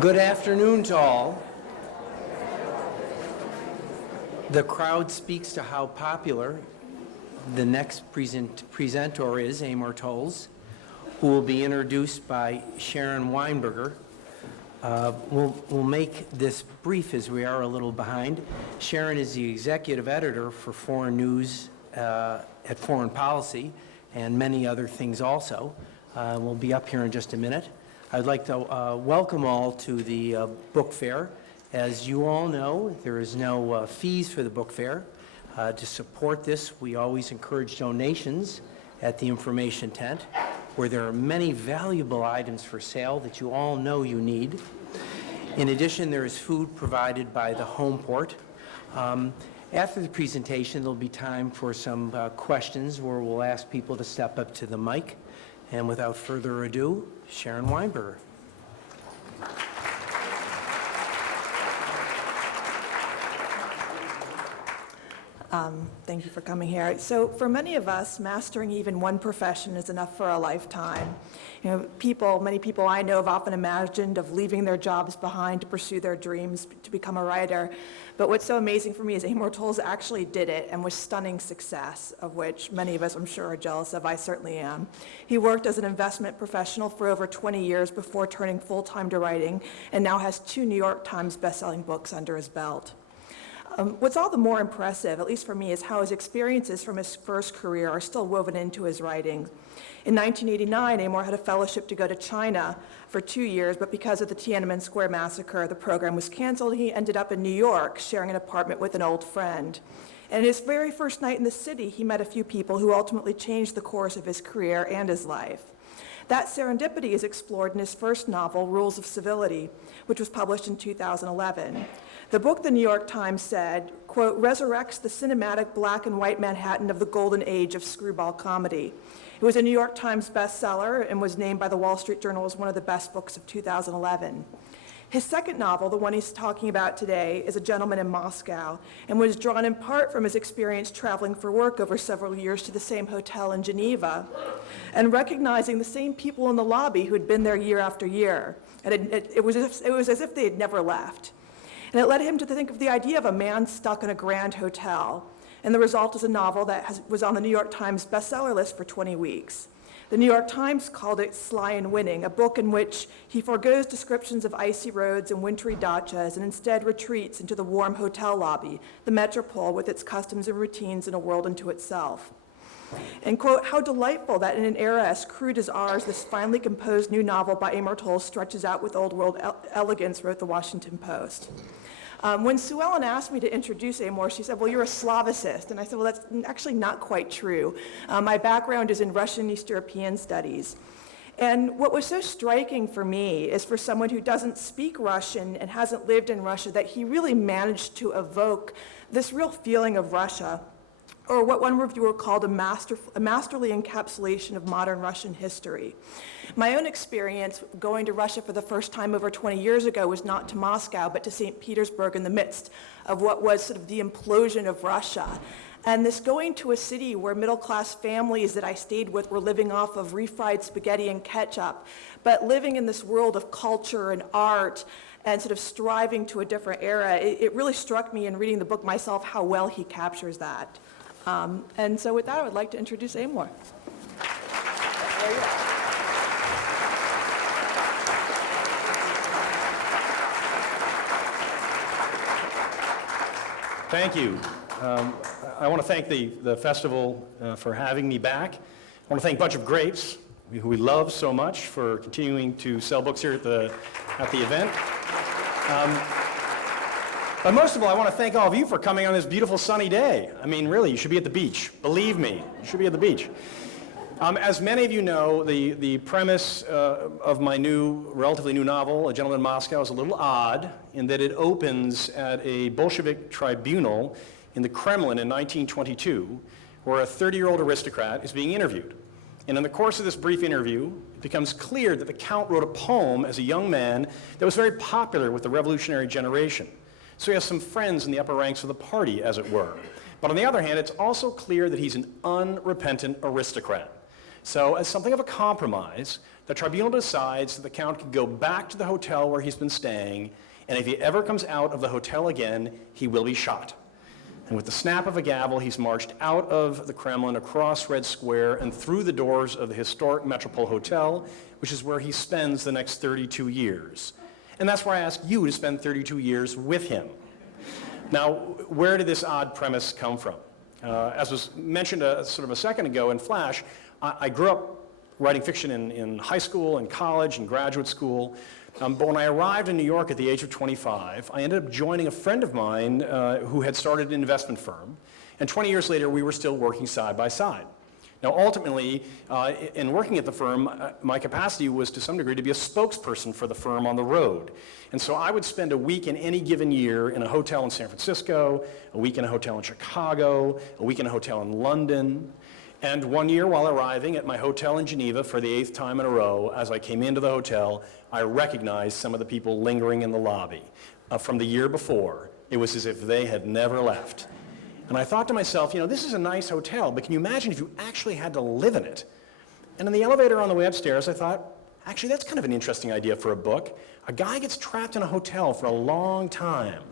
Good afternoon to all. The crowd speaks to how popular the next presenter is, Amor Towles, who will be introduced by Sharon Weinberger. We'll make this brief as we are a little behind. Sharon is the executive editor for Foreign News at Foreign Policy and many other things also. We'll be up here in just a minute. I'd like to welcome all to the book fair. As you all know, there is no fees for the book fair. To support this, we always encourage donations at the information tent, where there are many valuable items for sale that you all know you need. In addition, there is food provided by the home port. After the presentation, there'll be time for some questions where we'll ask people to step up to the mic. And without further ado, Sharon Weinberger. Thank you for coming here. So for many of us, mastering even one profession is enough for a lifetime. You know, many people I know have often imagined of leaving their jobs behind to pursue their dreams, to become a writer. But what's so amazing for me is Amor Towles actually did it, and with stunning success, of which many of us, I'm sure, are jealous of. I certainly am. He worked as an investment professional for over 20 years before turning full-time to writing, and now has 2 New York Times best-selling books under his belt. What's all the more impressive, at least for me, is how his experiences from his first career are still woven into his writing. In 1989, Amor had a fellowship to go to China for 2 years, but because of the Tiananmen Square massacre, the program was canceled. He ended up in New York, sharing an apartment with an old friend. And his very first night in the city, he met a few people who ultimately changed the course of his career and his life. That serendipity is explored in his first novel, Rules of Civility, which was published in 2011. The book, the New York Times said, quote, resurrects the cinematic black and white Manhattan of the golden age of screwball comedy. It was a New York Times bestseller and was named by the Wall Street Journal as one of the best books of 2011. His second novel, the one he's talking about today, is A Gentleman in Moscow, and was drawn in part from his experience traveling for work over several years to the same hotel in Geneva, and recognizing the same people in the lobby who had been there year after year. And it was as if they had never left. And it led him to think of the idea of a man stuck in a grand hotel. And the result is a novel that was on the New York Times bestseller list for 20 weeks. The New York Times called it Sly and Winning, a book in which he forgoes descriptions of icy roads and wintry dachas and instead retreats into the warm hotel lobby, the Metropol with its customs and routines and a world unto itself. And quote, how delightful that in an era as crude as ours, this finely composed new novel by Amor Towles stretches out with old world elegance, wrote the Washington Post. When Sue Ellen asked me to introduce Amor, she said, well, you're a Slavicist. And I said, well, that's actually not quite true. My background is in Russian and East European studies. And what was so striking for me is for someone who doesn't speak Russian and hasn't lived in Russia, that he really managed to evoke this real feeling of Russia, or what one reviewer called a masterly encapsulation of modern Russian history. My own experience going to Russia for the first time over 20 years ago was not to Moscow, but to St. Petersburg in the midst of what was sort of the implosion of Russia. And this going to a city where middle-class families that I stayed with were living off of refried spaghetti and ketchup, but living in this world of culture and art and sort of striving to a different era, it really struck me in reading the book myself how well he captures that. And so with that, I would like to introduce Amor. Thank you. I want to thank the festival for having me back. I want to thank Bunch of Grapes, who we love so much, for continuing to sell books here at the event. But most of all, I want to thank all of you for coming on this beautiful sunny day. I mean, really, you should be at the beach. Believe me, you should be at the beach. As many of you know, the premise of my relatively new novel, A Gentleman in Moscow, is a little odd in that it opens at a Bolshevik tribunal in the Kremlin in 1922, where a 30-year-old aristocrat is being interviewed. And in the course of this brief interview, it becomes clear that the Count wrote a poem as a young man that was very popular with the revolutionary generation. So he has some friends in the upper ranks of the party, as it were. But on the other hand, it's also clear that he's an unrepentant aristocrat. So as something of a compromise, the tribunal decides that the Count can go back to the hotel where he's been staying, and if he ever comes out of the hotel again, he will be shot. And with the snap of a gavel, he's marched out of the Kremlin, across Red Square, and through the doors of the historic Metropol Hotel, which is where he spends the next 32 years. And that's where I ask you to spend 32 years with him. Now, where did this odd premise come from? As was mentioned sort of a second ago in Flash, I grew up writing fiction in high school and college and graduate school. But when I arrived in New York at the age of 25, I ended up joining a friend of mine who had started an investment firm. And 20 years later, we were still working side by side. Now, ultimately, in working at the firm, my capacity was to some degree to be a spokesperson for the firm on the road. And so I would spend a week in any given year in a hotel in San Francisco, a week in a hotel in Chicago, a week in a hotel in London. And one year while arriving at my hotel in Geneva for the 8th time in a row, as I came into the hotel, I recognized some of the people lingering in the lobby. From the year before, it was as if they had never left. And I thought to myself, this is a nice hotel, but can you imagine if you actually had to live in it? And in the elevator on the way upstairs, I thought, actually, that's kind of an interesting idea for a book. A guy gets trapped in a hotel for a long time.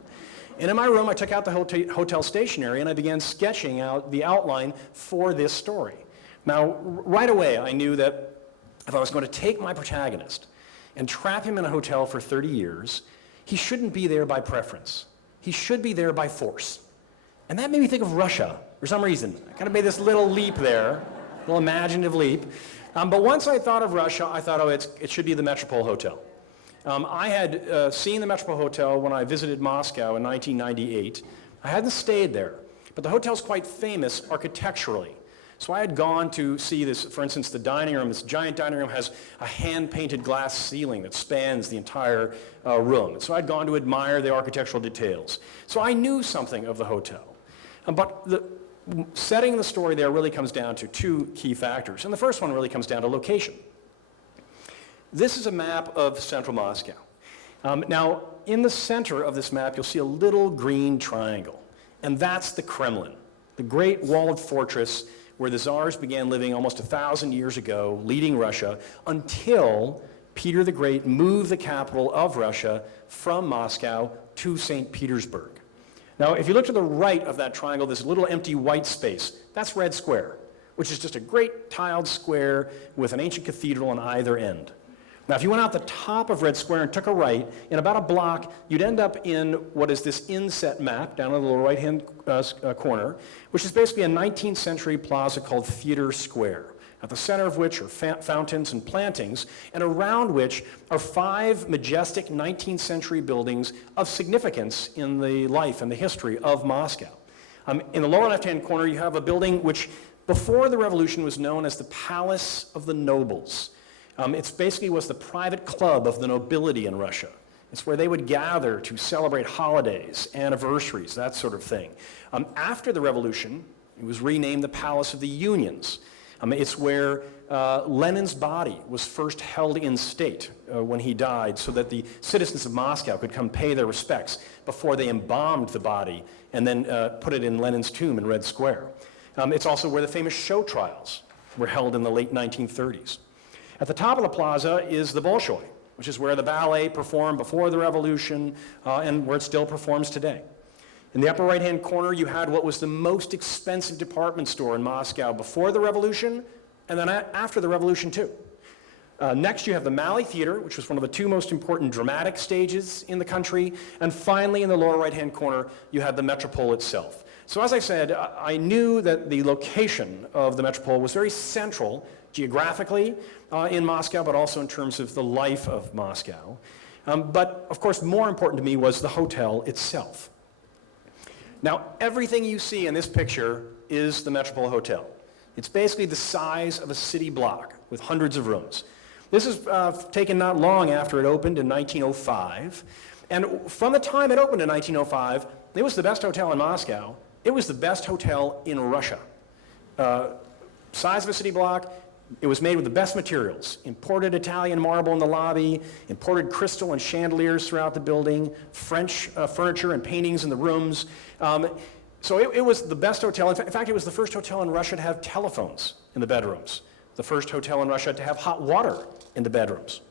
And in my room, I took out the hotel stationery and I began sketching out the outline for this story. Now, right away, I knew that if I was going to take my protagonist and trap him in a hotel for 30 years, he shouldn't be there by preference. He should be there by force. And that made me think of Russia for some reason. I kind of made this little leap there, a little imaginative leap. But once I thought of Russia, I thought, it should be the Metropol Hotel. I had seen the Metropol Hotel when I visited Moscow in 1998. I hadn't stayed there, but the hotel's quite famous architecturally. So I had gone to see this, for instance, the dining room. This giant dining room has a hand-painted glass ceiling that spans the entire room. And so I'd gone to admire the architectural details. So I knew something of the hotel. But setting the story there really comes down to two key factors. And the first one really comes down to location. This is a map of central Moscow. Now, in the center of this map, you'll see a little green triangle. And that's the Kremlin, the great walled fortress where the Tsars began living almost 1,000 years ago, leading Russia, until Peter the Great moved the capital of Russia from Moscow to St. Petersburg. Now, if you look to the right of that triangle, this little empty white space, that's Red Square, which is just a great tiled square with an ancient cathedral on either end. Now, if you went out the top of Red Square and took a right, in about a block, you'd end up in what is this inset map down in the lower right-hand corner, which is basically a 19th century plaza called Theater Square, at the center of which are fountains and plantings, and around which are 5 majestic 19th century buildings of significance in the life and the history of Moscow. In the lower left-hand corner, you have a building which, before the revolution, was known as the Palace of the Nobles. It basically was the private club of the nobility in Russia. It's where they would gather to celebrate holidays, anniversaries, that sort of thing. After the revolution, it was renamed the Palace of the Unions. It's where Lenin's body was first held in state when he died, so that the citizens of Moscow could come pay their respects before they embalmed the body and then put it in Lenin's tomb in Red Square. It's also where the famous show trials were held in the late 1930s. At the top of the plaza is the Bolshoi, which is where the ballet performed before the revolution and where it still performs today. In the upper right-hand corner, you had what was the most expensive department store in Moscow before the revolution, and then after the revolution, too. Next, you have the Mali Theater, which was one of the 2 most important dramatic stages in the country. And finally, in the lower right-hand corner, you had the Metropol itself. So as I said, I knew that the location of the Metropol was very central geographically in Moscow, but also in terms of the life of Moscow. But, of course, more important to me was the hotel itself. Now, everything you see in this picture is the Metropol Hotel. It's basically the size of a city block with hundreds of rooms. This is taken not long after it opened in 1905. And from the time it opened in 1905, it was the best hotel in Moscow. It was the best hotel in Russia. Size of a city block. It was made with the best materials, imported Italian marble in the lobby, imported crystal and chandeliers throughout the building, French furniture and paintings in the rooms. So it was the best hotel. In fact, it was the first hotel in Russia to have telephones in the bedrooms. the first hotel in Russia to have hot water in the bedrooms.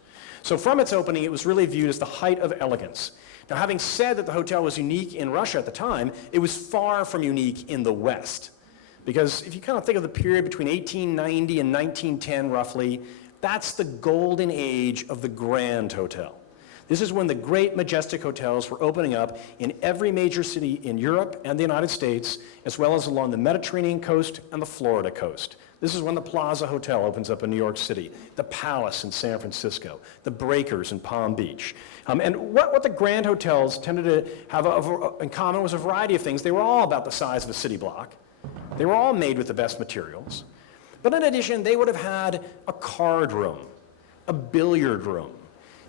So from its opening, it was really viewed as the height of elegance. Now, having said that the hotel was unique in Russia at the time, it was far from unique in the West. Because if you kind of think of the period between 1890 and 1910, roughly, that's the golden age of the Grand Hotel. This is when the great majestic hotels were opening up in every major city in Europe and the United States, as well as along the Mediterranean coast and the Florida coast. This is when the Plaza Hotel opens up in New York City, the Palace in San Francisco, the Breakers in Palm Beach. And what the Grand Hotels tended to have in common was a variety of things. They were all about the size of a city block. They were all made with the best materials. But in addition, they would have had a card room, a billiard room,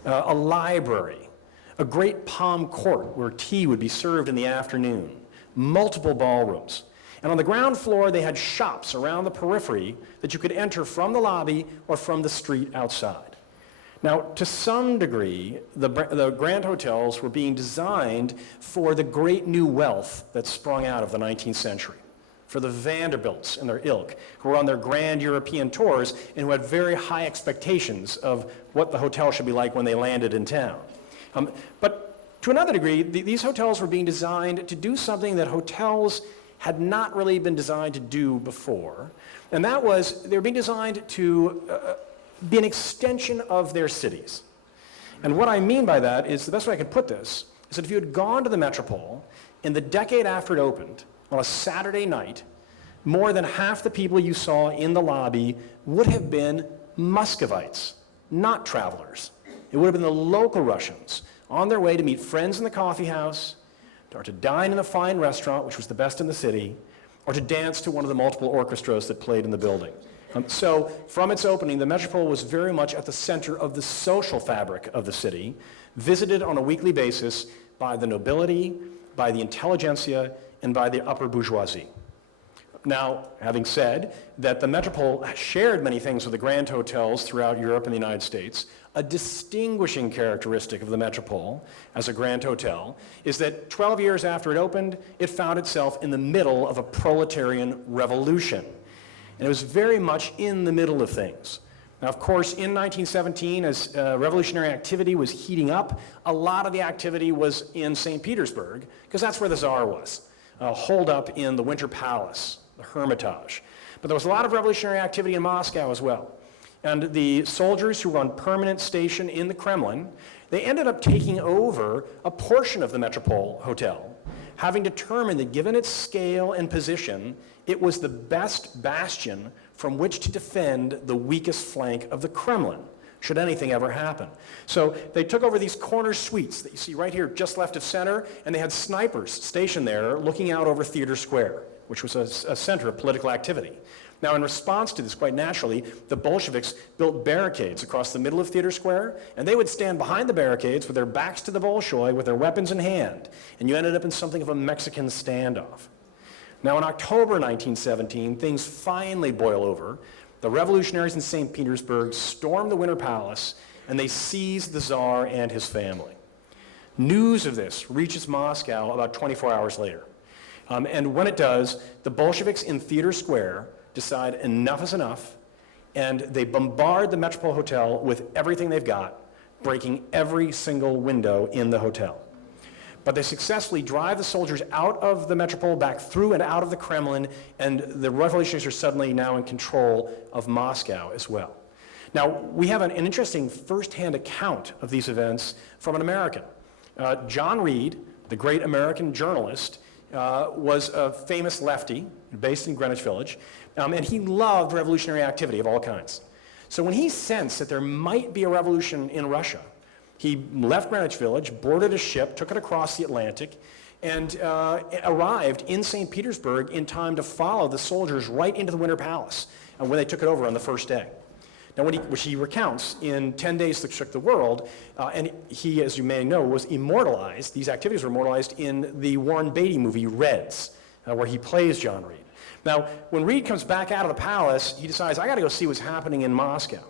a library, a great palm court where tea would be served in the afternoon, multiple ballrooms. And on the ground floor, they had shops around the periphery that you could enter from the lobby or from the street outside. Now, to some degree, the Grand Hotels were being designed for the great new wealth that sprung out of the 19th century, for the Vanderbilts and their ilk, who were on their grand European tours and who had very high expectations of what the hotel should be like when they landed in town. But to another degree, these hotels were being designed to do something that hotels had not really been designed to do before, and that was they were being designed to be an extension of their cities. And what I mean by that is, the best way I can put this, is that if you had gone to the Metropol in the decade after it opened, on a Saturday night, more than half the people you saw in the lobby would have been Muscovites, not travelers. It would have been the local Russians on their way to meet friends in the coffee house, or to dine in a fine restaurant, which was the best in the city, or to dance to one of the multiple orchestras that played in the building. So from its opening, the Metropol was very much at the center of the social fabric of the city, visited on a weekly basis by the nobility, by the intelligentsia, and by the upper bourgeoisie. Now, having said that the Metropol shared many things with the Grand Hotels throughout Europe and the United States, a distinguishing characteristic of the Metropol as a Grand Hotel is that 12 years after it opened, it found itself in the middle of a proletarian revolution. And it was very much in the middle of things. Now, of course, in 1917, as revolutionary activity was heating up, a lot of the activity was in St. Petersburg, because that's where the Tsar was, holed up in the Winter Palace, the Hermitage. But there was a lot of revolutionary activity in Moscow as well. And the soldiers who were on permanent station in the Kremlin, they ended up taking over a portion of the Metropol Hotel, having determined that given its scale and position, it was the best bastion from which to defend the weakest flank of the Kremlin, should anything ever happen. So they took over these corner suites that you see right here just left of center, and they had snipers stationed there looking out over Theater Square, which was a center of political activity. Now, in response to this, quite naturally, the Bolsheviks built barricades across the middle of Theater Square, and they would stand behind the barricades with their backs to the Bolshoi with their weapons in hand, and you ended up in something of a Mexican standoff. Now, in October 1917, things finally boil over. The revolutionaries in St. Petersburg storm the Winter Palace, and they seize the Tsar and his family. News of this reaches Moscow about 24 hours later. And when it does, the Bolsheviks in Theater Square decide enough is enough, and they bombard the Metropol Hotel with everything they've got, breaking every single window in the hotel. But they successfully drive the soldiers out of the Metropol, back through and out of the Kremlin, and the revolutionaries are suddenly now in control of Moscow as well. Now, we have an interesting first-hand account of these events from an American. John Reed, the great American journalist, was a famous lefty based in Greenwich Village, and he loved revolutionary activity of all kinds. So when he sensed that there might be a revolution in Russia, he left Greenwich Village, boarded a ship, took it across the Atlantic, and arrived in St. Petersburg in time to follow the soldiers right into the Winter Palace when they took it over on the first day. Now, which he recounts in 10 Days That Shook the World, and he, as you may know, was immortalized, these activities were immortalized in the Warren Beatty movie Reds, where he plays John Reed. Now, when Reed comes back out of the palace, he decides, I gotta go see what's happening in Moscow.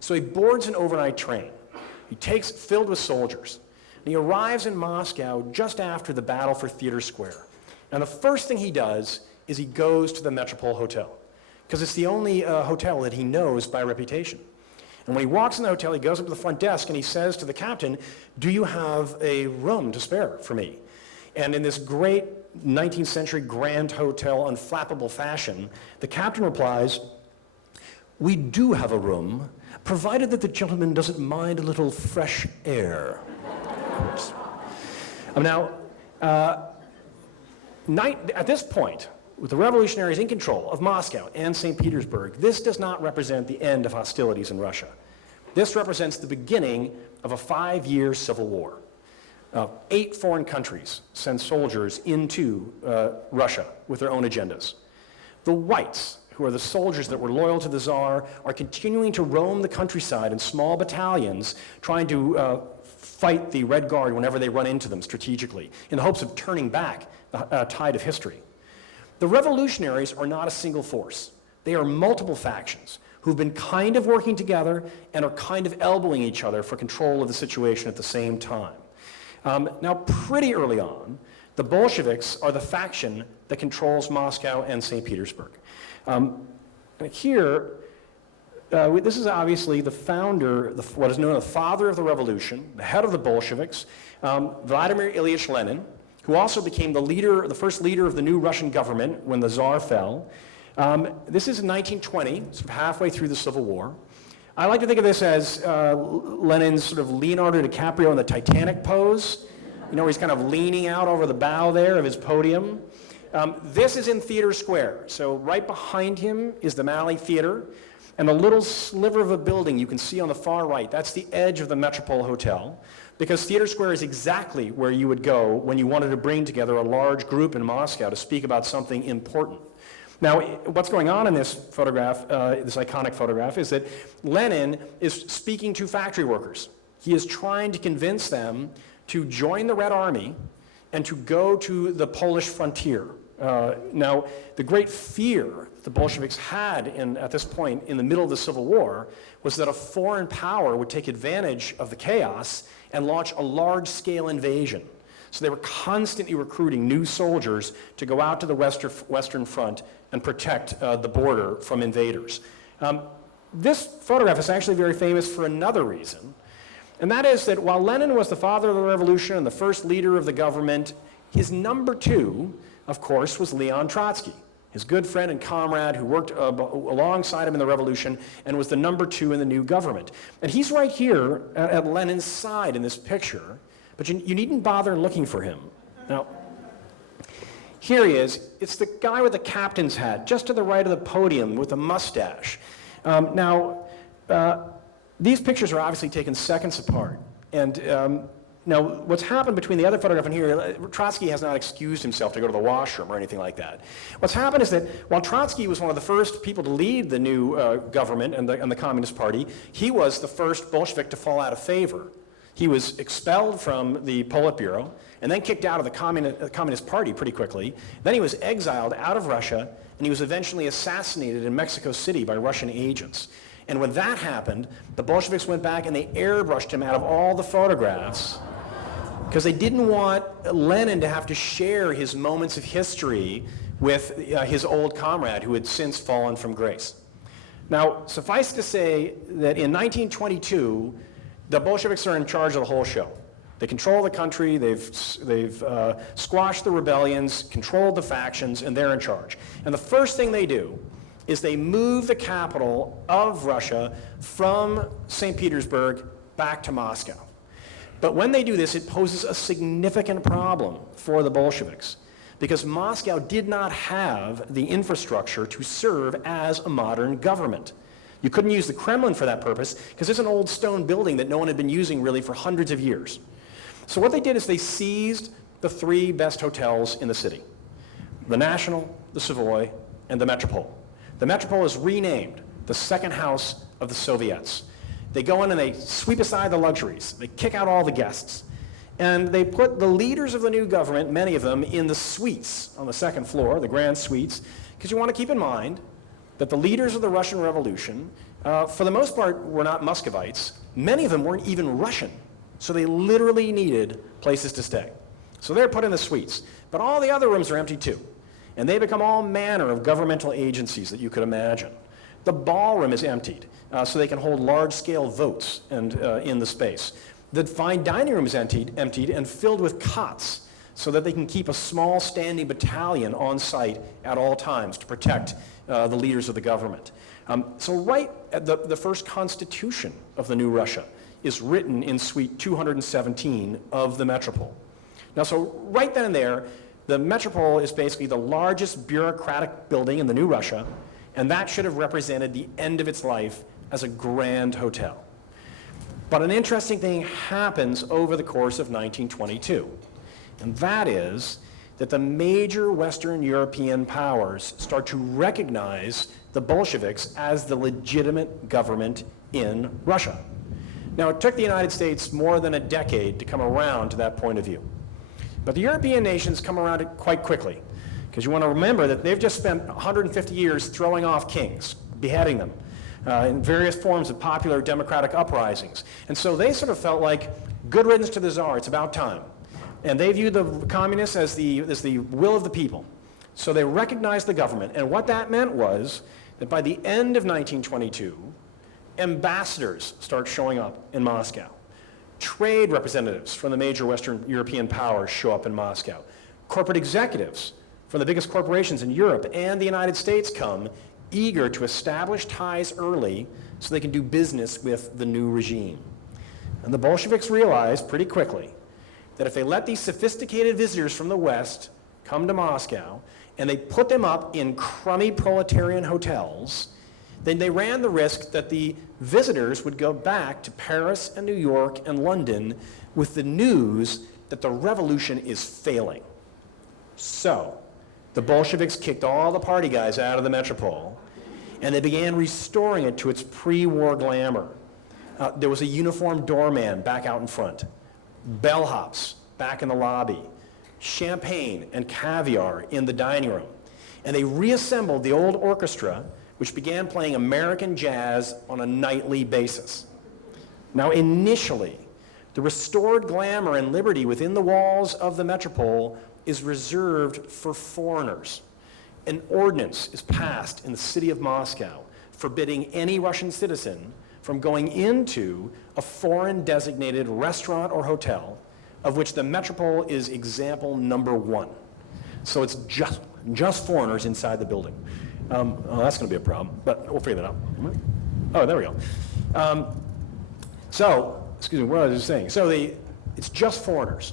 So he boards an overnight train. He takes, filled with soldiers, and he arrives in Moscow just after the battle for Theater Square. And the first thing he does is he goes to the Metropol Hotel, because it's the only hotel that he knows by reputation. And when he walks in the hotel, he goes up to the front desk and he says to the captain, "Do you have a room to spare for me?" And in this great 19th century grand hotel unflappable fashion, the captain replies, "We do have a room, provided that the gentleman doesn't mind a little fresh air." Now, at this point, with the revolutionaries in control of Moscow and St. Petersburg, this does not represent the end of hostilities in Russia. This represents the beginning of a 5-year civil war. 8 foreign countries send soldiers into Russia with their own agendas. The Whites, who are the soldiers that were loyal to the Tsar, are continuing to roam the countryside in small battalions, trying to fight the Red Guard whenever they run into them strategically, in the hopes of turning back the tide of history. The revolutionaries are not a single force. They are multiple factions who've been kind of working together and are kind of elbowing each other for control of the situation at the same time. Now, pretty early on, the Bolsheviks are the faction that controls Moscow and St. Petersburg. Here, this is obviously the founder, what is known as the father of the revolution, the head of the Bolsheviks, Vladimir Ilyish Lenin, who also became the first leader of the new Russian government when the Tsar fell. This is in 1920, sort of halfway through the Civil War. I like to think of this as Lenin's sort of Leonardo DiCaprio in the Titanic pose. You know, where he's kind of leaning out over the bow there of his podium. This is in Theater Square. So right behind him is the Malley Theater, and a little sliver of a building you can see on the far right. That's the edge of the Metropol Hotel, because Theater Square is exactly where you would go when you wanted to bring together a large group in Moscow to speak about something important. Now, what's going on in this photograph, this iconic photograph, is that Lenin is speaking to factory workers. He is trying to convince them to join the Red Army and to go to the Polish frontier. Now, the great fear the Bolsheviks had at this point in the middle of the Civil War was that a foreign power would take advantage of the chaos and launch a large-scale invasion. So they were constantly recruiting new soldiers to go out to the Western Front and protect the border from invaders. This photograph is actually very famous for another reason, and that is that while Lenin was the father of the revolution and the first leader of the government, his number 2, of course, was Leon Trotsky, his good friend and comrade who worked alongside him in the revolution and was the number 2 in the new government. And he's right here at Lenin's side in this picture, but you needn't bother looking for him. Now, here he is. It's the guy with the captain's hat, just to the right of the podium with a mustache. These pictures are obviously taken seconds apart. And now, what's happened between the other photograph and here, Trotsky has not excused himself to go to the washroom or anything like that. What's happened is that while Trotsky was one of the first people to lead the new government and the Communist Party, he was the first Bolshevik to fall out of favor. He was expelled from the Politburo and then kicked out of the Communist Party pretty quickly. Then he was exiled out of Russia, and he was eventually assassinated in Mexico City by Russian agents. And when that happened, the Bolsheviks went back and they airbrushed him out of all the photographs because they didn't want Lenin to have to share his moments of history with his old comrade who had since fallen from grace. Now, suffice to say that in 1922, the Bolsheviks are in charge of the whole show. They control the country, they've squashed the rebellions, controlled the factions, and they're in charge. And the first thing they do is they move the capital of Russia from St. Petersburg back to Moscow. But when they do this, it poses a significant problem for the Bolsheviks because Moscow did not have the infrastructure to serve as a modern government. You couldn't use the Kremlin for that purpose because it's an old stone building that no one had been using really for hundreds of years. So what they did is they seized the 3 best hotels in the city: the National, the Savoy, and the Metropol. The Metropol is renamed the second house of the Soviets. They go in and they sweep aside the luxuries. They kick out all the guests. And they put the leaders of the new government, many of them, in the suites on the second floor, the grand suites, because you want to keep in mind that the leaders of the Russian Revolution, for the most part, were not Muscovites. Many of them weren't even Russian. So they literally needed places to stay. So they're put in the suites. But all the other rooms are empty too. And they become all manner of governmental agencies that you could imagine. The ballroom is emptied so they can hold large-scale votes in the space. The fine dining room is emptied and filled with cots so that they can keep a small standing battalion on site at all times to protect the leaders of the government. So right at the first constitution of the new Russia is written in Suite 217 of the Metropol. Now, so right then and there, the Metropol is basically the largest bureaucratic building in the new Russia, and that should have represented the end of its life as a grand hotel. But an interesting thing happens over the course of 1922, and that is that the major Western European powers start to recognize the Bolsheviks as the legitimate government in Russia. Now, it took the United States more than a decade to come around to that point of view. But the European nations come around it quite quickly, because you want to remember that they've just spent 150 years throwing off kings, beheading them, in various forms of popular democratic uprisings. And so they sort of felt like, good riddance to the Tsar, it's about time. And they viewed the communists as the will of the people. So they recognized the government. And what that meant was that by the end of 1922, ambassadors start showing up in Moscow. Trade representatives from the major Western European powers show up in Moscow. Corporate executives from the biggest corporations in Europe and the United States come, eager to establish ties early so they can do business with the new regime. And the Bolsheviks realized pretty quickly that if they let these sophisticated visitors from the West come to Moscow and they put them up in crummy proletarian hotels, then they ran the risk that the visitors would go back to Paris and New York and London with the news that the revolution is failing. So, the Bolsheviks kicked all the party guys out of the Metropol, and they began restoring it to its pre-war glamour. There was a uniformed doorman back out in front, bellhops back in the lobby, champagne and caviar in the dining room. And they reassembled the old orchestra, which began playing American jazz on a nightly basis. Now, initially, the restored glamour and liberty within the walls of the Metropol is reserved for foreigners. An ordinance is passed in the city of Moscow forbidding any Russian citizen from going into a foreign designated restaurant or hotel, of which the Metropol is example number 1. So it's just foreigners inside the building. Oh, that's going to be a problem, but we'll figure that out. Oh, there we go. Excuse me, what was I just saying? So it's just foreigners.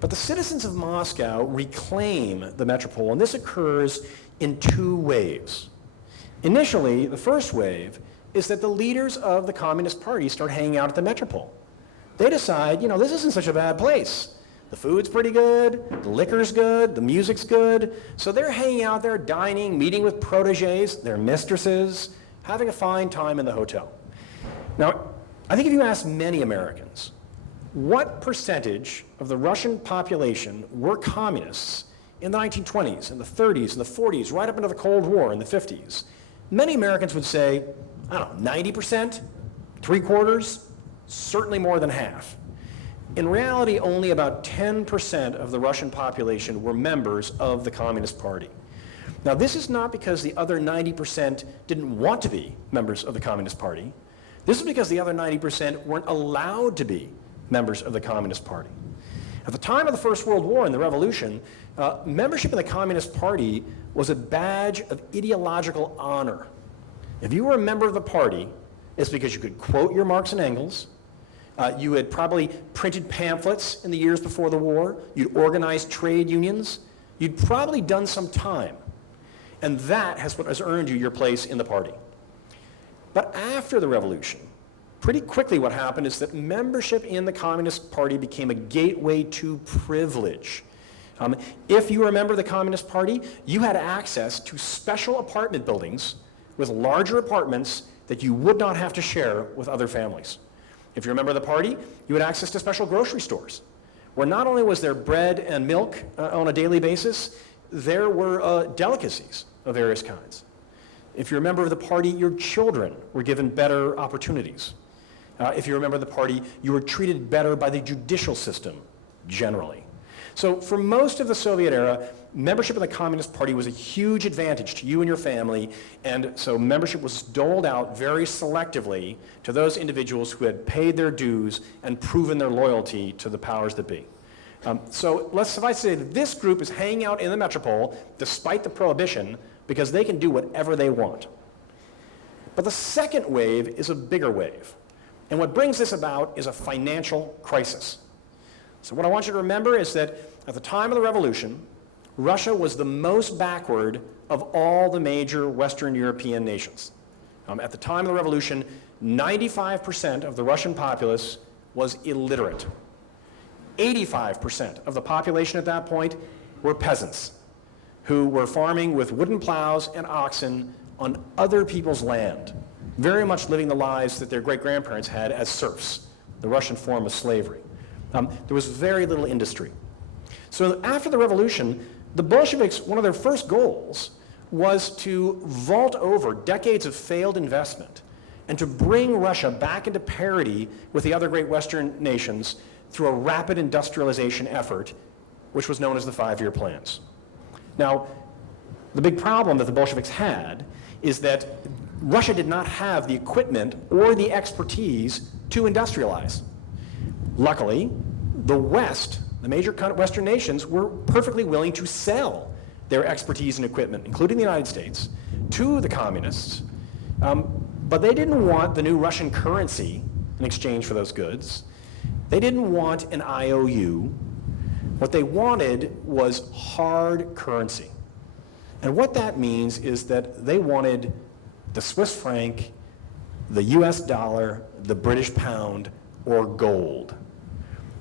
But the citizens of Moscow reclaim the Metropol, and this occurs in 2 waves. Initially, the first wave is that the leaders of the Communist Party start hanging out at the Metropol. They decide, this isn't such a bad place. The food's pretty good, the liquor's good, the music's good. So they're hanging out there, dining, meeting with proteges, their mistresses, having a fine time in the hotel. Now, I think if you ask many Americans, what percentage of the Russian population were communists in the 1920s, and the 30s, and the 40s, right up into the Cold War in the 50s? Many Americans would say, I don't know, 90%, 3/4, certainly more than half. In reality, only about 10% of the Russian population were members of the Communist Party. Now, this is not because the other 90% didn't want to be members of the Communist Party. This is because the other 90% weren't allowed to be members of the Communist Party. At the time of the First World War and the Revolution, membership in the Communist Party was a badge of ideological honor. If you were a member of the party, it's because you could quote your Marx and Engels, you had probably printed pamphlets in the years before the war, you'd organized trade unions, you'd probably done some time, and that has what has earned you your place in the party. But after the revolution, pretty quickly what happened is that membership in the Communist Party became a gateway to privilege. If you were a member of the Communist Party, you had access to special apartment buildings with larger apartments that you would not have to share with other families. If you're a member of the party, you had access to special grocery stores, where not only was there bread and milk on a daily basis, there were delicacies of various kinds. If you're a member of the party, your children were given better opportunities. If you're a member of the party, you were treated better by the judicial system, generally. So for most of the Soviet era, membership in the Communist Party was a huge advantage to you and your family, and so membership was doled out very selectively to those individuals who had paid their dues and proven their loyalty to the powers that be. So let's suffice to say that this group is hanging out in the Metropol despite the prohibition because they can do whatever they want. But the second wave is a bigger wave. And what brings this about is a financial crisis. So what I want you to remember is that at the time of the revolution, Russia was the most backward of all the major Western European nations. At the time of the revolution, 95% of the Russian populace was illiterate. 85% of the population at that point were peasants who were farming with wooden plows and oxen on other people's land, very much living the lives that their great-grandparents had as serfs, the Russian form of slavery. There was very little industry. So after the revolution, the Bolsheviks, one of their first goals was to vault over decades of failed investment and to bring Russia back into parity with the other great Western nations through a rapid industrialization effort, which was known as the 5-year plans. Now, the big problem that the Bolsheviks had is that Russia did not have the equipment or the expertise to industrialize. Luckily, the West, the major Western nations, were perfectly willing to sell their expertise and equipment, including the United States, to the communists, but they didn't want the new Russian currency in exchange for those goods. They didn't want an IOU. What they wanted was hard currency. And what that means is that they wanted the Swiss franc, the US dollar, the British pound, or gold.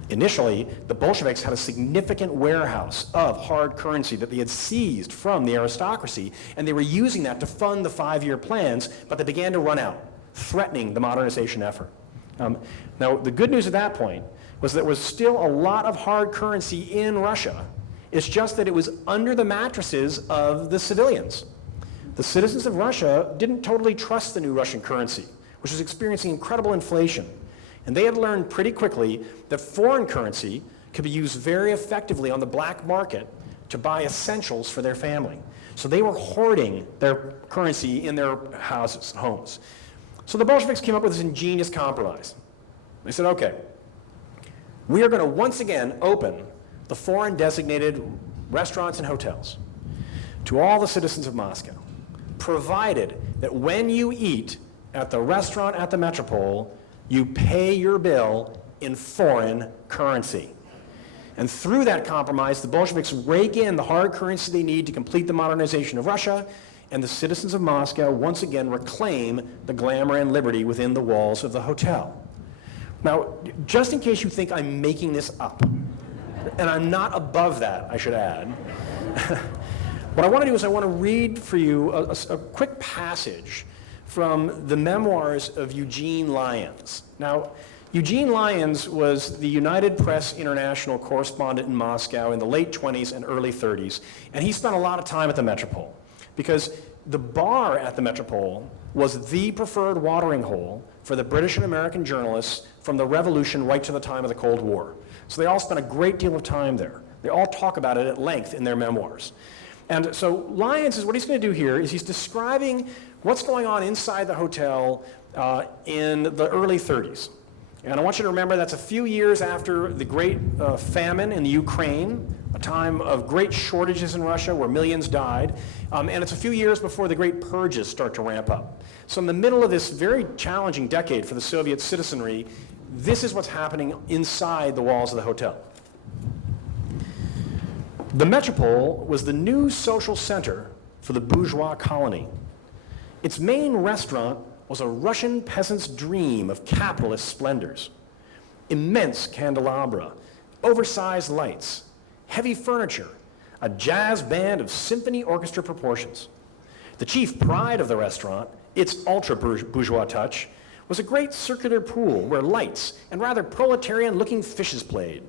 Initially, the Bolsheviks had a significant warehouse of hard currency that they had seized from the aristocracy, and they were using that to fund the 5-year plans, but they began to run out, threatening the modernization effort. Now, the good news at that point was that there was still a lot of hard currency in Russia. It's just that it was under the mattresses of the civilians. The citizens of Russia didn't totally trust the new Russian currency, which was experiencing incredible inflation. And they had learned pretty quickly that foreign currency could be used very effectively on the black market to buy essentials for their family. So they were hoarding their currency in their houses, homes. So the Bolsheviks came up with this ingenious compromise. They said, okay, we are going to once again open the foreign designated restaurants and hotels to all the citizens of Moscow, provided that when you eat at the restaurant at the Metropol, you pay your bill in foreign currency. And through that compromise, the Bolsheviks rake in the hard currency they need to complete the modernization of Russia, and the citizens of Moscow once again reclaim the glamour and liberty within the walls of the hotel. Now, just in case you think I'm making this up, and I'm not above that, I should add, what I want to do is I want to read for you a quick passage from the Memoirs of Eugene Lyons. Now, Eugene Lyons was the United Press International correspondent in Moscow in the late 20s and early 30s, and he spent a lot of time at the Metropol because the bar at the Metropol was the preferred watering hole for the British and American journalists from the Revolution right to the time of the Cold War. So they all spent a great deal of time there. They all talk about it at length in their memoirs. And so Lyons, what he's going to do here is he's describing what's going on inside the hotel in the early 30s. And I want you to remember that's a few years after the great famine in the Ukraine, a time of great shortages in Russia where millions died, and it's a few years before the great purges start to ramp up. So in the middle of this very challenging decade for the Soviet citizenry, this is what's happening inside the walls of the hotel. The Metropol was the new social center for the bourgeois colony. Its main restaurant was a Russian peasant's dream of capitalist splendors. Immense candelabra, oversized lights, heavy furniture, a jazz band of symphony orchestra proportions. The chief pride of the restaurant, its ultra-bourgeois touch, was a great circular pool where lights and rather proletarian-looking fishes played.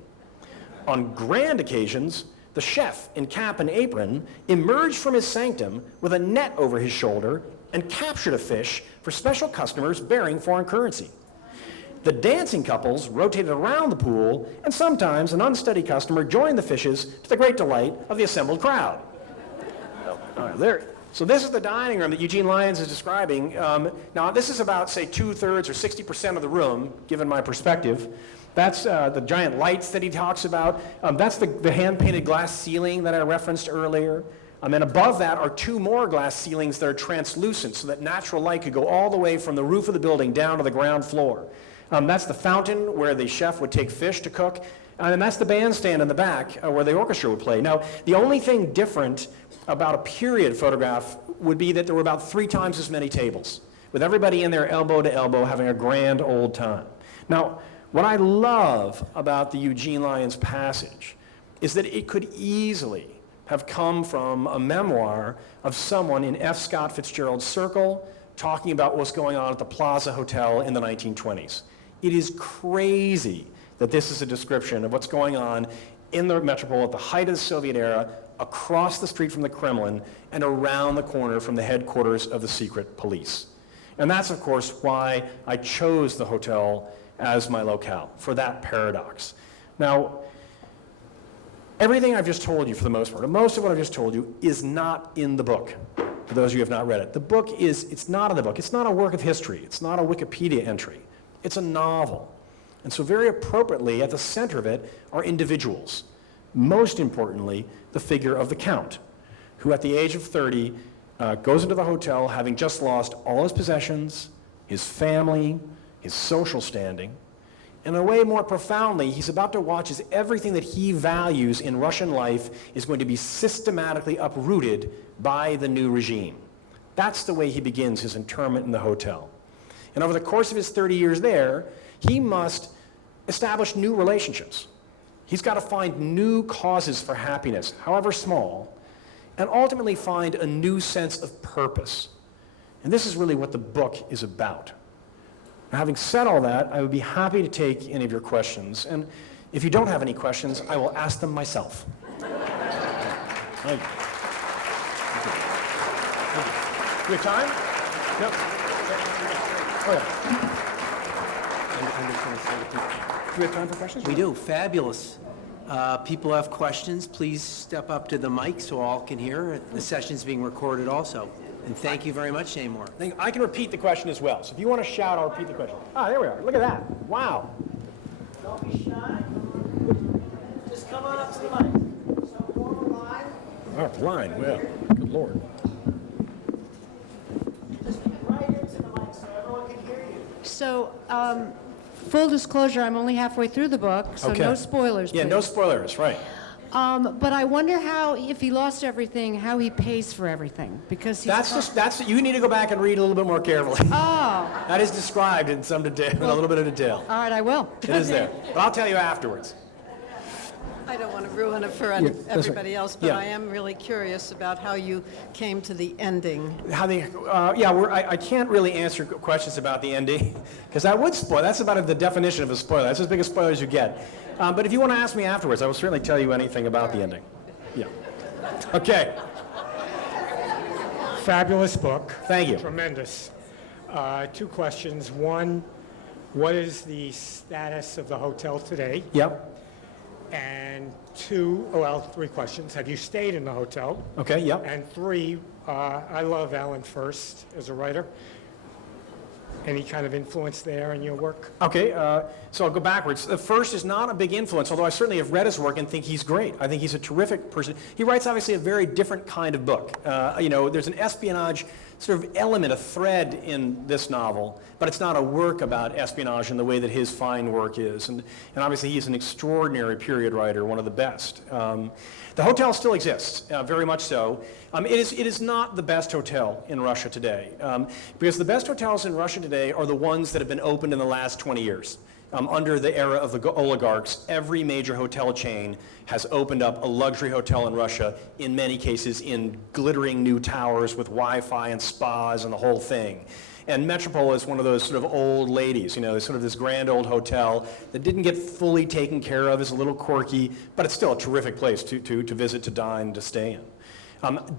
On grand occasions, the chef in cap and apron emerged from his sanctum with a net over his shoulder and captured a fish for special customers bearing foreign currency. The dancing couples rotated around the pool, and sometimes an unsteady customer joined the fishes to the great delight of the assembled crowd. So this is the dining room that Eugene Lyons is describing. Now, this is about, say, 2/3 or 60% of the room, given my perspective. That's the giant lights that he talks about. That's the hand-painted glass ceiling that I referenced earlier. And above that are 2 more glass ceilings that are translucent so that natural light could go all the way from the roof of the building down to the ground floor. That's the fountain where the chef would take fish to cook. And that's the bandstand in the back where the orchestra would play. Now, the only thing different about a period photograph would be that there were about 3 times as many tables, with everybody in there elbow to elbow having a grand old time. Now, what I love about the Eugene Lyons passage is that it could easily have come from a memoir of someone in F. Scott Fitzgerald's circle talking about what's going on at the Plaza Hotel in the 1920s. It is crazy that this is a description of what's going on in the Metropol at the height of the Soviet era, across the street from the Kremlin, and around the corner from the headquarters of the secret police. And that's, of course, why I chose the hotel as my locale, for that paradox. Now, everything I've just told you, for the most part, most of what I've just told you, is not in the book, for those of you who have not read it. The book it's not in the book. It's not a work of history. It's not a Wikipedia entry. It's a novel. And so very appropriately, at the center of it are individuals. Most importantly, the figure of the Count, who at the age of 30 goes into the hotel having just lost all his possessions, his family, his social standing. In a way more profoundly, he's about to watch as everything that he values in Russian life is going to be systematically uprooted by the new regime. That's the way he begins his internment in the hotel. And over the course of his 30 years there, he must establish new relationships. He's got to find new causes for happiness, however small, and ultimately find a new sense of purpose. And this is really what the book is about. Now, having said all that, I would be happy to take any of your questions. And if you don't have any questions, I will ask them myself. Thank you. Do we have time? No? Oh, yeah. Do we have time for questions? We do. Fabulous. People have questions. Please step up to the mic so all can hear. The session's being recorded also. And thank you very much, Amor. I can repeat the question as well. So if you want to shout, I'll repeat the question. Ah, there we are. Look at that. Wow. Don't be shy. Just come on up to the mic. So form a line. Oh, line. Well, good Lord. Just get right into the mic so everyone can hear you. So, full disclosure, I'm only halfway through the book, so Okay. no spoilers, Yeah, please. no spoilers, right. But I wonder how, if he lost everything, how he pays for everything, because he's... You need to go back and read a little bit more carefully. Oh, That is described in some detail, in a little bit of detail. all right, I will. It is there. But I'll tell you afterwards. I don't want to ruin it for that's everybody right. else, but Yeah. I am really curious about how you came to the ending. I can't really answer questions about the ending, because that would spoil. That's about the definition of a spoiler. That's as big a spoiler as you get. But if you want to ask me afterwards, I will certainly tell you anything about the ending. Yeah. Okay. Fabulous book. Thank you. Tremendous. 2 questions. One, what is the status of the hotel today? Yep. And 3 questions. Have you stayed in the hotel? Okay, yep. And 3, I love Alan First as a writer. Any kind of influence there in your work? Okay, so I'll go backwards. The first is not a big influence, although I certainly have read his work and think he's great. I think he's a terrific person. He writes, obviously, a very different kind of book. There's an espionage sort of element, a thread in this novel, but it's not a work about espionage in the way that his fine work is. And obviously, he's an extraordinary period writer, one of the best. The hotel still exists, very much so. It is not the best hotel in Russia today, because the best hotels in Russia today are the ones that have been opened in the last 20 years. Under the era of the oligarchs, every major hotel chain has opened up a luxury hotel in Russia, in many cases in glittering new towers with Wi-Fi and spas and the whole thing. And Metropol is one of those sort of old ladies, sort of this grand old hotel that didn't get fully taken care of, is a little quirky, but it's still a terrific place to visit, to dine, to stay in.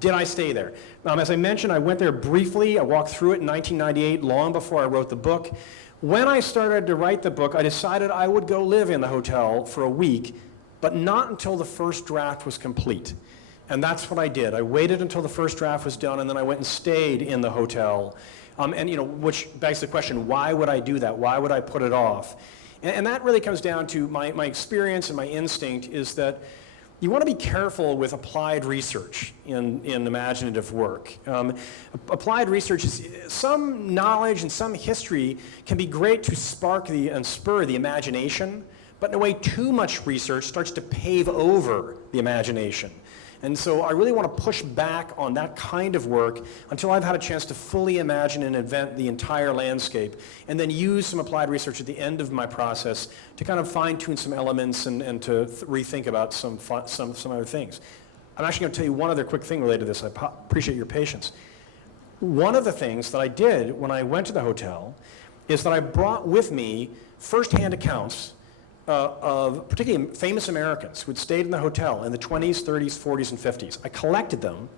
Did I stay there? As I mentioned, I went there briefly. I walked through it in 1998, long before I wrote the book. When I started to write the book, I decided I would go live in the hotel for a week, but not until the first draft was complete. And that's what I did. I waited until the first draft was done, and then I went and stayed in the hotel. Which begs the question, why would I do that? Why would I put it off? And that really comes down to my experience and my instinct is that you want to be careful with applied research in imaginative work. Applied research is, some knowledge and some history can be great to spark and spur the imagination, but in a way too much research starts to pave over the imagination. And so I really want to push back on that kind of work until I've had a chance to fully imagine and invent the entire landscape, and then use some applied research at the end of my process to kind of fine-tune some elements and to rethink about some other things. I'm actually going to tell you one other quick thing related to this. I appreciate your patience. One of the things that I did when I went to the hotel is that I brought with me first-hand accounts of particularly famous Americans who had stayed in the hotel in the 20s, 30s, 40s, and 50s. I collected them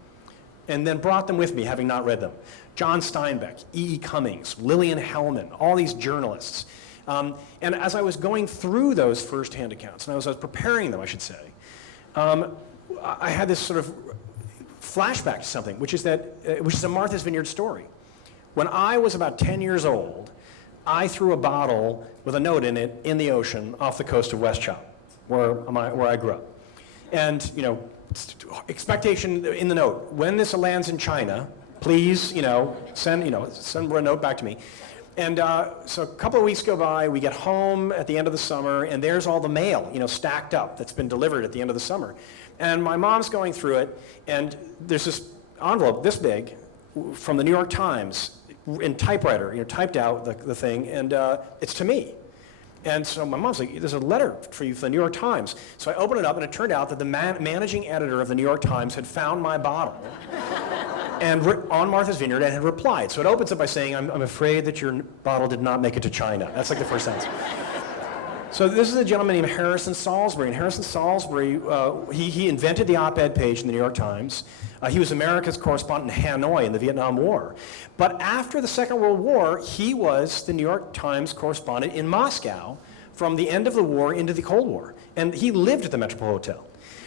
and then brought them with me, having not read them. John Steinbeck, E.E. Cummings, Lillian Hellman, all these journalists. And as I was going through those first-hand accounts, and as I was preparing them, I should say, I had this sort of flashback to something, which is a Martha's Vineyard story. When I was about 10 years old, I threw a bottle with a note in it in the ocean off the coast of Westchop, where I grew up. And, expectation in the note, when this lands in China, please, send a note back to me. And so a couple of weeks go by, we get home at the end of the summer, and there's all the mail, stacked up that's been delivered at the end of the summer. And my mom's going through it, and there's this envelope this big from the New York Times, in typewriter, typed out the thing, and it's to me. And so my mom's like, there's a letter for you from the New York Times. So I opened it up, and it turned out that the managing editor of the New York Times had found my bottle and on Martha's Vineyard and had replied. So it opens up by saying, I'm afraid that your bottle did not make it to China. That's like the first sentence. So this is a gentleman named Harrison Salisbury, and Harrison Salisbury, he invented the op-ed page in the New York Times. He was America's correspondent in Hanoi in the Vietnam War. But after the Second World War, he was the New York Times correspondent in Moscow from the end of the war into the Cold War. And he lived at the Metropol Hotel.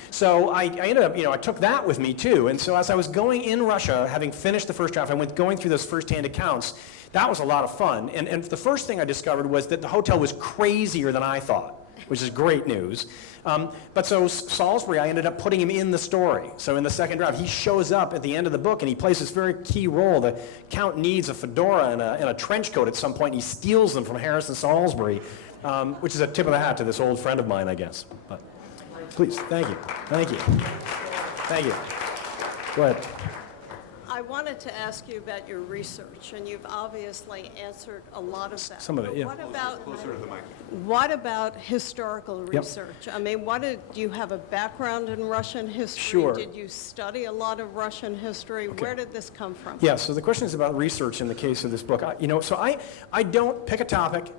So I ended up, I took that with me too. And so as I was going in Russia, having finished the first draft, I went going through those first-hand accounts. That was a lot of fun. And the first thing I discovered was that the hotel was crazier than I thought, which is great news. But so Salisbury, I ended up putting him in the story. So in the second draft, he shows up at the end of the book, and he plays this very key role. The Count needs a fedora and a trench coat at some point, and he steals them from Harrison Salisbury, which is a tip of the hat to this old friend of mine, I guess. But please, thank you. Thank you. Thank you. Go ahead. I wanted to ask you about your research, and you've obviously answered a lot of that. Some of it, But yeah. What about historical research? I mean, do you have a background in Russian history? Sure. Did you study a lot of Russian history? Okay. Where did this come from? Yeah, so the question is about research in the case of this book. I don't pick a topic,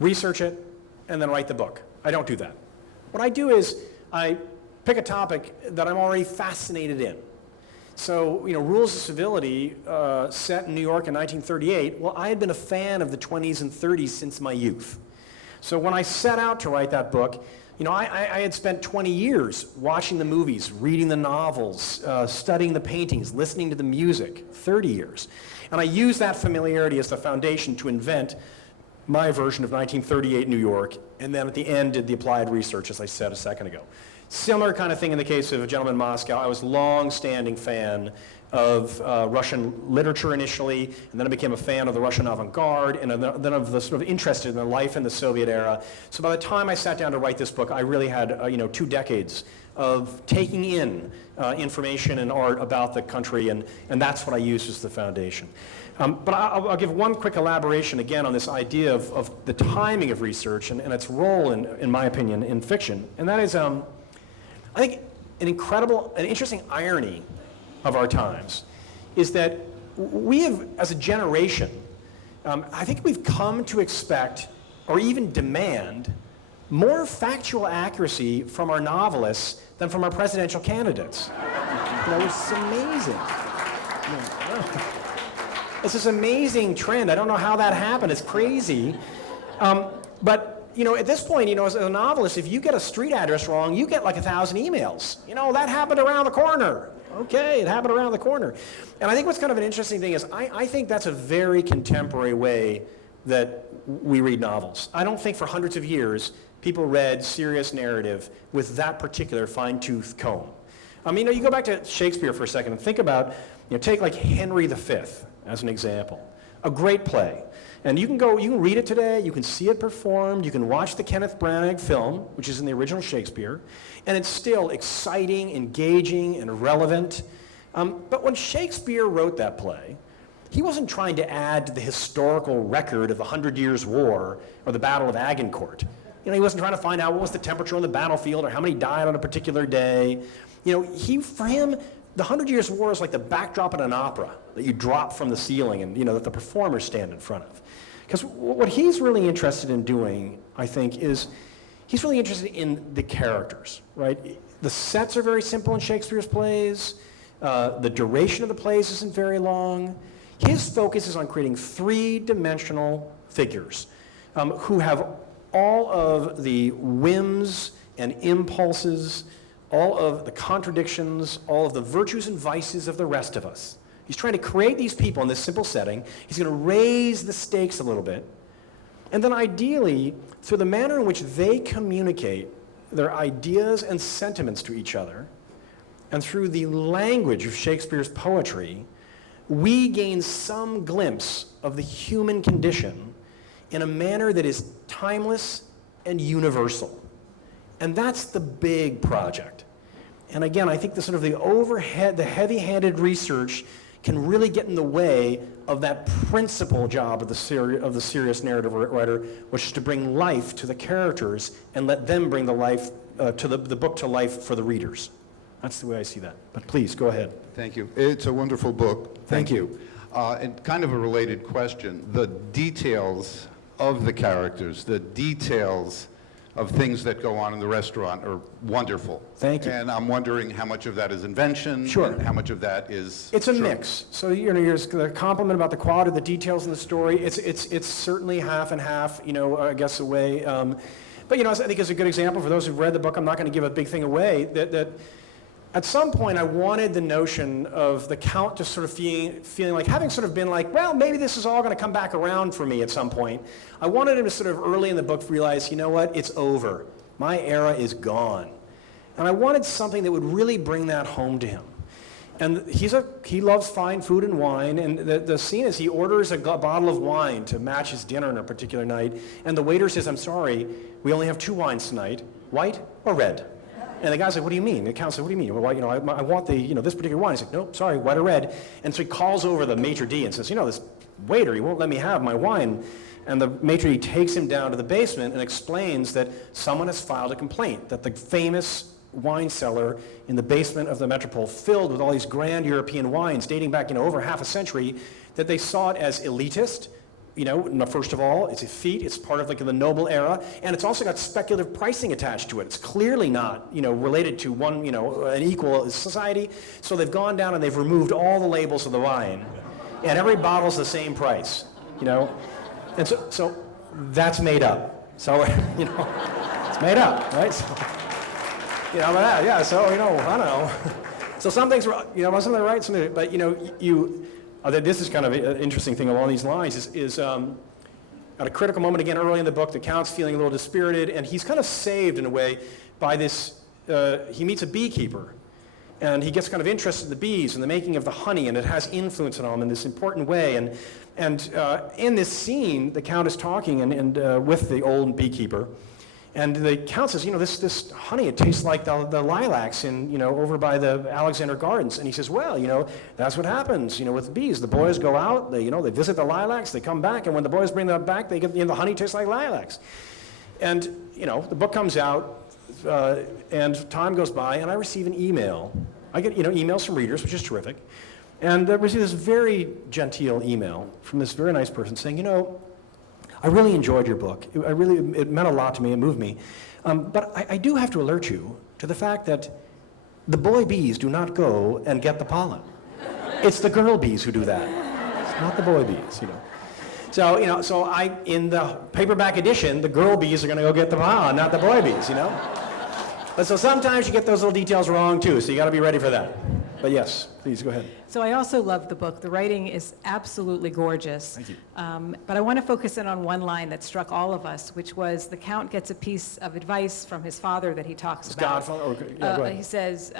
research it, and then write the book. I don't do that. What I do is I pick a topic that I'm already fascinated in. So, Rules of Civility, set in New York in 1938, well, I had been a fan of the 20s and 30s since my youth. So when I set out to write that book, I had spent 20 years watching the movies, reading the novels, studying the paintings, listening to the music, 30 years. And I used that familiarity as the foundation to invent my version of 1938 New York, and then at the end did the applied research, as I said a second ago. Similar kind of thing in the case of A Gentleman in Moscow. I was a long-standing fan of Russian literature initially, and then I became a fan of the Russian avant-garde, and then of the sort of interested in the life in the Soviet era. So by the time I sat down to write this book, I really had 2 decades of taking in information and art about the country, and that's what I used as the foundation. But I'll give one quick elaboration again on this idea of the timing of research and its role, in my opinion, in fiction. And that is, I think an interesting irony of our times is that we have, as a generation, I think we've come to expect or even demand more factual accuracy from our novelists than from our presidential candidates. It's amazing. It's this amazing trend. I don't know how that happened. It's crazy. But, at this point, as a novelist, if you get a street address wrong, you get like 1,000 emails. That happened around the corner. Okay, it happened around the corner. And I think what's kind of an interesting thing is I think that's a very contemporary way that we read novels. I don't think for hundreds of years people read serious narrative with that particular fine-tooth comb. You go back to Shakespeare for a second and think about, take like Henry V as an example. A great play. And you can read it today, you can see it performed, you can watch the Kenneth Branagh film, which is in the original Shakespeare, and it's still exciting, engaging, and relevant. But when Shakespeare wrote that play, he wasn't trying to add to the historical record of the 100 Years' War or the Battle of Agincourt. He wasn't trying to find out what was the temperature on the battlefield or how many died on a particular day. For him, the 100 Years' War is like the backdrop in an opera that you drop from the ceiling and, that the performers stand in front of. Because what he's really interested in doing, I think, is he's really interested in the characters, right? The sets are very simple in Shakespeare's plays. The duration of the plays isn't very long. His focus is on creating three-dimensional figures who have all of the whims and impulses, all of the contradictions, all of the virtues and vices of the rest of us. He's trying to create these people in this simple setting. He's going to raise the stakes a little bit. And then ideally, through the manner in which they communicate their ideas and sentiments to each other, and through the language of Shakespeare's poetry, we gain some glimpse of the human condition in a manner that is timeless and universal. And that's the big project. And again, I think the sort of the heavy-handed research can really get in the way of that principal job of the serious narrative writer, which is to bring life to the characters and let them bring the life to the book to life for the readers. That's the way I see that. But please, go ahead. Thank you. It's a wonderful book. Thank you. And kind of a related question. The details of the characters, the details of things that go on in the restaurant are wonderful. Thank you. And I'm wondering how much of that is invention, Sure. and how much of that is... It's a mix. So there's the compliment about the quality of the details in the story. It's certainly half and half, I guess, away. But, I think it's a good example for those who've read the book. I'm not going to give a big thing away. That at some point I wanted the notion of the Count just sort of feeling like, having sort of been like, well, maybe this is all going to come back around for me at some point. I wanted him to sort of early in the book realize, you know what, it's over. My era is gone. And I wanted something that would really bring that home to him. And he loves fine food and wine, and the scene is he orders a bottle of wine to match his dinner on a particular night, and the waiter says, I'm sorry, we only have 2 wines tonight, white or red? And the guy's like, what do you mean? The Count said, what do you mean? Well, I want this particular wine. He's like, nope, sorry, white or red. And so he calls over the maitre d' and says, this waiter, he won't let me have my wine. And the maitre d' takes him down to the basement and explains that someone has filed a complaint, that the famous wine cellar in the basement of the Metropol, filled with all these grand European wines dating back, over half a century, that they saw it as elitist. First of all, it's effete, it's part of the noble era, and it's also got speculative pricing attached to it. It's clearly not, related to one, an equal society. So they've gone down and they've removed all the labels of the wine, and every bottle's the same price, And so that's made up. So, it's made up, right? So, so, I don't know. So some things were, something right, something, but, this is kind of an interesting thing along these lines is at a critical moment, again, early in the book, the Count's feeling a little dispirited, and he's kind of saved in a way by this, he meets a beekeeper, and he gets kind of interested in the bees and the making of the honey, and it has influence on him in this important way, and in this scene, the Count is talking and with the old beekeeper, and the Count says, this honey, it tastes like the lilacs over by the Alexander Gardens. And he says, well, that's what happens, with bees. The boys go out, they visit the lilacs, they come back, and when the boys bring them back, they get, the honey tastes like lilacs. And, the book comes out, and time goes by, and I receive an email. I get, emails from readers, which is terrific. And I receive this very genteel email from this very nice person saying, I really enjoyed your book. It meant a lot to me. It moved me. But I do have to alert you to the fact that the boy bees do not go and get the pollen. It's the girl bees who do that. not the boy bees, you know. So, you know, so in the paperback edition, the girl bees are going to go get the pollen, not the boy bees, you know. But so sometimes you get those little details wrong too, so you got to be ready for that. But yes, please go ahead. So I also love the book. The writing is absolutely gorgeous. Thank you. But I want to focus in on one line that struck all of us, which was the Count gets a piece of advice from his father that he talks His about. godfather? Okay, yeah, go ahead. He says,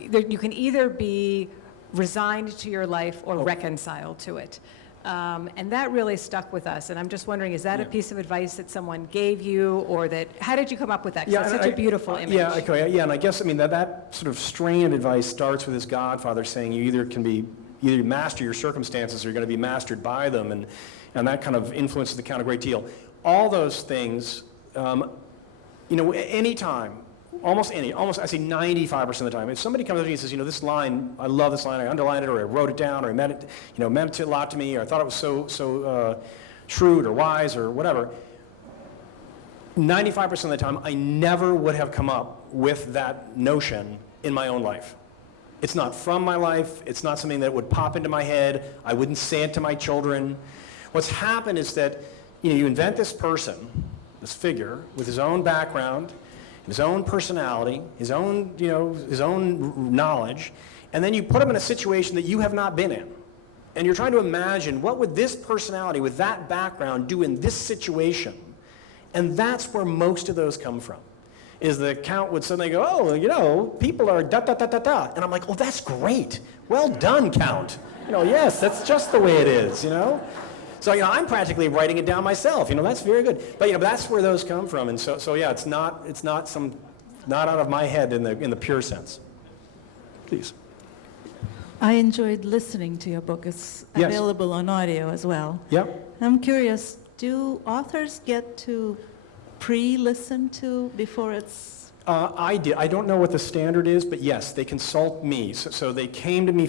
you can either be resigned to your life or reconciled to it. And that really stuck with us. And I'm just wondering, is that a piece of advice that someone gave you, or how did you come up with that? 'Cause it's such a beautiful image. Yeah, okay, yeah, and I guess, I mean, that sort of strain of advice starts with his godfather saying you either master your circumstances or you're going to be mastered by them, and that kind of influences the Count a great deal. All those things, you know, anytime, almost I say 95% of the time, if somebody comes up to me and says, you know, this line, I love this line, I underlined it, or I wrote it down, or I meant it a lot to me, or I thought it was so shrewd or wise or whatever, 95% of the time, I never would have come up with that notion in my own life. It's not from my life. It's not something that would pop into my head. I wouldn't say it to my children. What's happened is that, you know, you invent this person, this figure, with his own background, his own personality, his own knowledge, and then you put him in a situation that you have not been in. And you're trying to imagine, what would this personality with that background do in this situation? And that's where most of those come from, is the Count would suddenly go, oh, you know, people are da-da-da-da-da. And I'm like, oh, that's great. Well done, Count. You know, yes, that's just the way it is, you know? So, you know, I'm practically writing it down myself. You know, that's very good. But, you know, that's where those come from. And so yeah, it's not out of my head in the pure sense. Please. I enjoyed listening to your book. It's Yes. available on audio as well. Yep. I'm curious, do authors get to pre-listen to before it's... I did. I don't know what the standard is, but yes, they consult me. So they come to me